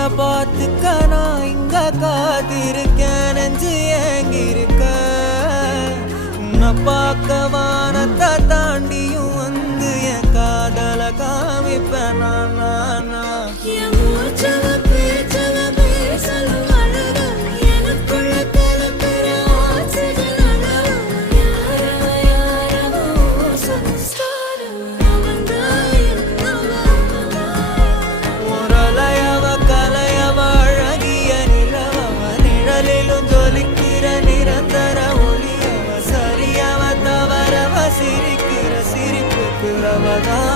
உன்னை பார்த்துக்க நான் இங்க காத்திருக்கேன், நெஞ்சு ஏங்கிருக்க. உன்னை பார்க்க வானத்தை தாண்டியும் வந்து என் காதல காமிப்பேன் நான். நிரந்தர ஒளியவ, சரியவ தவறவ, சிரிக்கிற சிரிப்புக்கு அவதான்